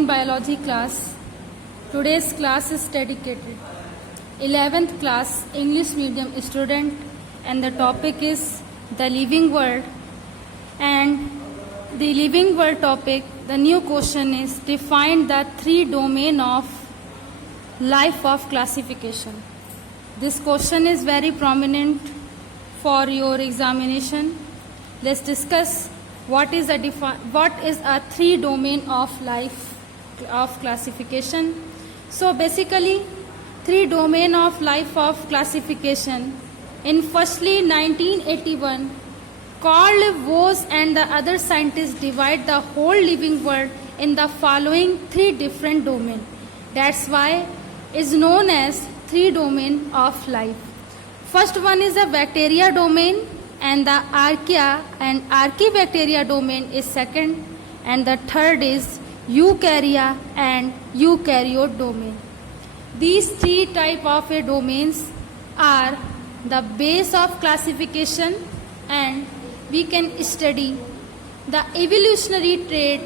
online biology class. Today's class is dedicated 11th class English medium student, and the topic is the living world. And the living world topic, the new question is define the three domain of life of classification. This question is very prominent for your examination. Let's discuss what is a three domain of life of classification. So basically, three domain of life of classification. In firstly 1981, Carl Woese and the other scientists divide the whole living world in the following three different domains. That's why it's known as three domain of life. First one is a bacteria domain, and the archaea and archaebacteria domain is second, and the third is eukarya and eukaryote domain. These three type of domains are the base of classification, and we can study the evolutionary trait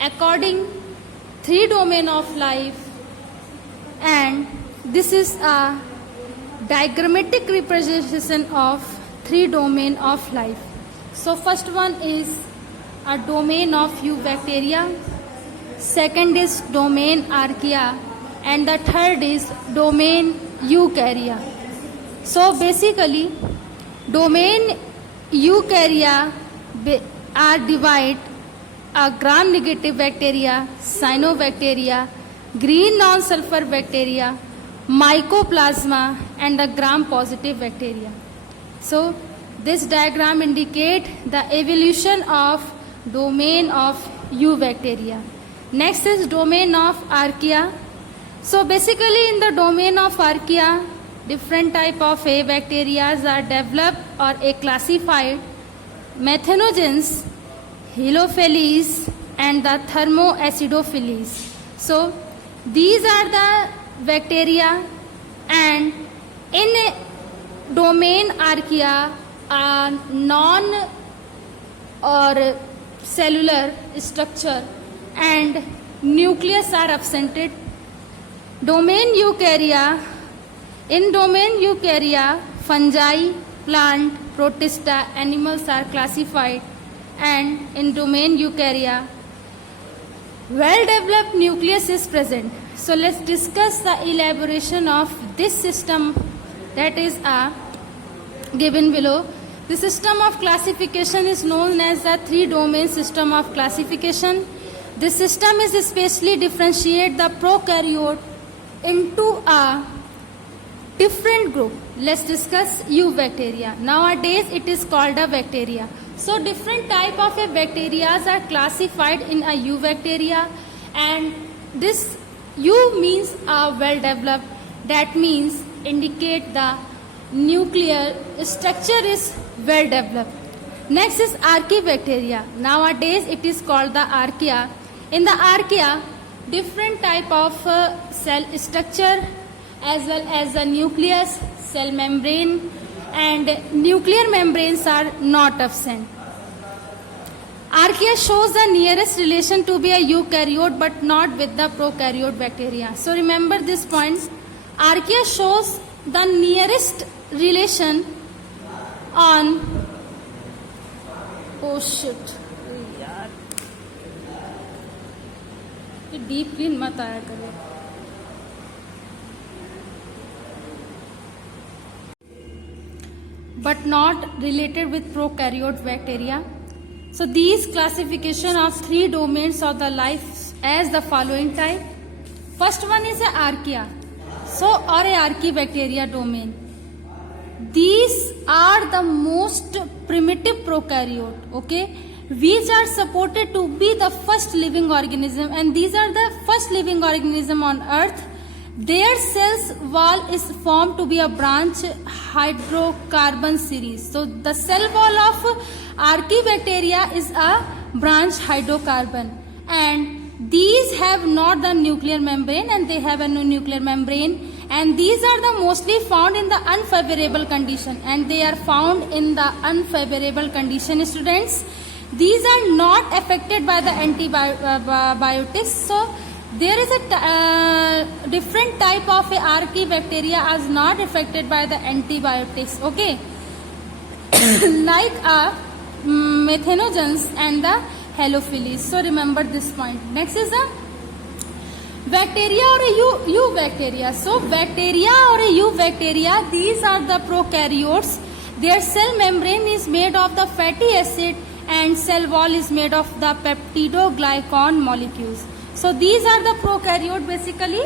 according three domain of life, and this is a diagrammatic representation of three domain of life. So first one is a domain of eubacteria, second is domain archaea, and the third is domain eukarya. So basically, domain eukarya are divided a gram-negative bacteria, cyanobacteria, green non-sulfur bacteria, mycoplasma, and the gram-positive bacteria. So this diagram indicate the evolution of domain of eubacteria. Next is domain of archaea. So basically in the domain of archaea, different type of bacteria are developed or classified: methanogens, Haemophilus, and the Thermoacidophilus. So these are the bacteria, and in domain archaea are non or cellular structure and nucleus are absented. Domain eukarya, in domain eukarya, fungi, plant, protista, animals are classified, and in domain eukarya, well-developed nucleus is present. So let's discuss the elaboration of this system that is given below. The system of classification is known as the three-domain system of classification. This system is especially differentiate the prokaryote into a different group. Let's discuss eubacteria. Nowadays it is called a bacteria. So different type of bacteria are classified in a eubacteria, and this U means well developed. That means indicate the nuclear structure is well developed. Next is archaebacteria. Nowadays it is called the archaea. In the archaea, different type of cell structure as well as the nucleus, cell membrane, and nuclear membranes are not absent. Archaea shows the nearest relation to be a eukaryote but not with the prokaryote bacteria. So remember this point. Archaea shows the nearest relation on यार ये deep clean मत आया करे. But not related with prokaryote bacteria. So these classification of three domains of the life as the following type. First one is a archaea. So or a archaebacteria domain. These are the most primitive prokaryote, okay, which are supported to be the first living organism, and these are the first living organism on earth. Their cells wall is formed to be a branch hydrocarbon series. So the cell wall of archaebacteria is a branch hydrocarbon, and these have not the nuclear membrane, and they have a no nuclear membrane, and these are the mostly found in the unfavorable condition, and they are found in the unfavorable condition, students. These are not affected by the antibiotics, so There is a different type of a archaebacteria as not affected by the antibiotics. Okay, like methanogens and the Haemophilus. So remember this point. Next is the bacteria or a eubacteria. So bacteria or a eubacteria, these are the prokaryotes. Their cell membrane is made of the fatty acid and cell wall is made of the peptidoglycan molecules. So these are the prokaryote. Basically,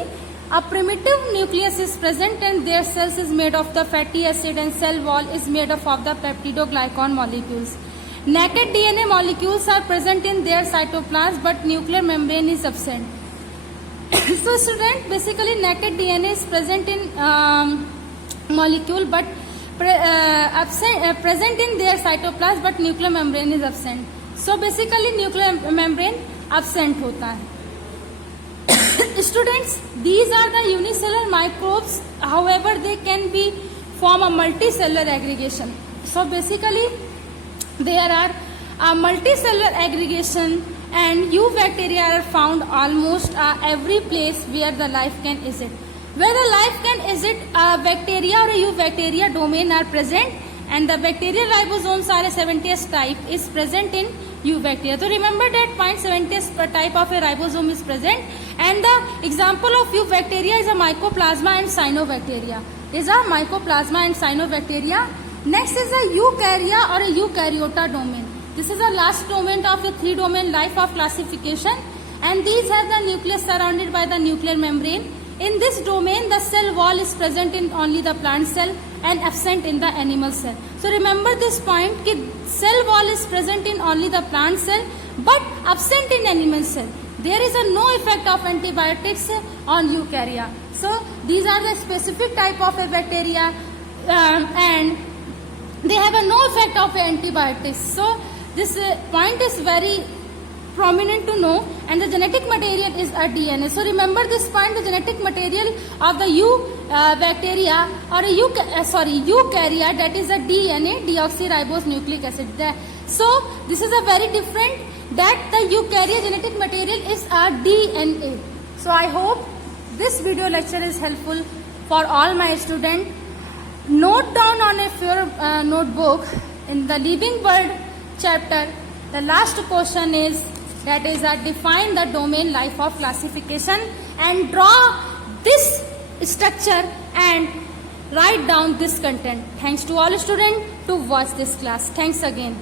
a primitive nucleus is present and their cells is made of the fatty acid and cell wall is made of the peptidoglycan molecules. Naked DNA molecules are present in their cytoplasm but nuclear membrane is absent. So student, basically naked DNA is present in molecule but present in their cytoplasm but nuclear membrane is absent. So basically nuclear membrane absent होता है. Students, these are the unicellular microbes. However, they can be form a multicellular aggregation. So basically, there are a multicellular aggregation, and eubacteria are found almost every place where the life can exist. Where the life can exist, bacteria or eubacteria domain are present, and the bacterial ribosomes are a 70th type is present in eubacteria. So remember that point, 70th type of a ribosome is present, and the example of eubacteria is a mycoplasma and cyanobacteria. Next is a eukarya or a eukaryota domain. This is the last domain of a 3-domain life of classification, and these have the nucleus surrounded by the nuclear membrane. In this domain, the cell wall is present in only the plant cell and absent in the animal cell. So remember this point, that cell wall is present in only the plant cell but absent in animal cell. There is no effect of antibiotics on eukarya. So these are the specific type of a bacteria and they have no effect of antibiotics. So this point is very prominent to know, and the genetic material is a DNA. So remember this point, the genetic material of the bacteria or a eukarya, that is a DNA, deoxyribose nucleic acid. So this is a very different, that the eukarya genetic material is a DNA. So I hope this video lecture is helpful for all my students. Note down on your notebook in the living world chapter, the last question is, that is define the domain life of classification and draw this structure and write down this content. Thanks to all students to watch this class. Thanks again.